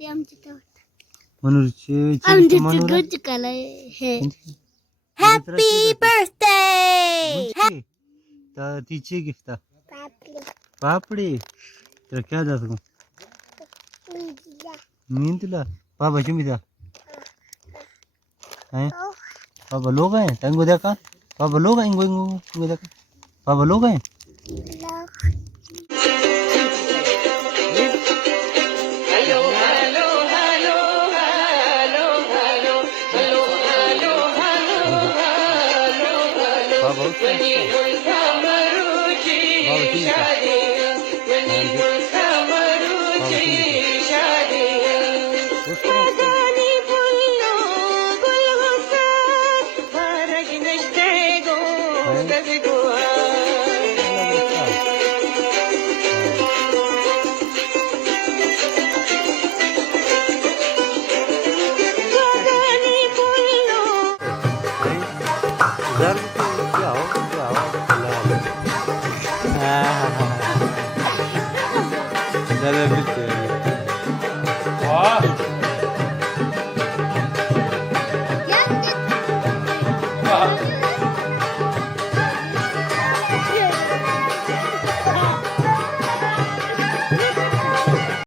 ते आमच्या गावात. मनूरचे आमच्या मनूर तिकडचं काला हे हॅपी बर्थडे तर तिचे गिफ्ट पापड़ी तर क्या जा सकूं मीन तुला पापा चुमी जा हैं पापा लोग हैं तंगो देखा पापा लोग हैं इंगो देखा पापा लोग हैं Dar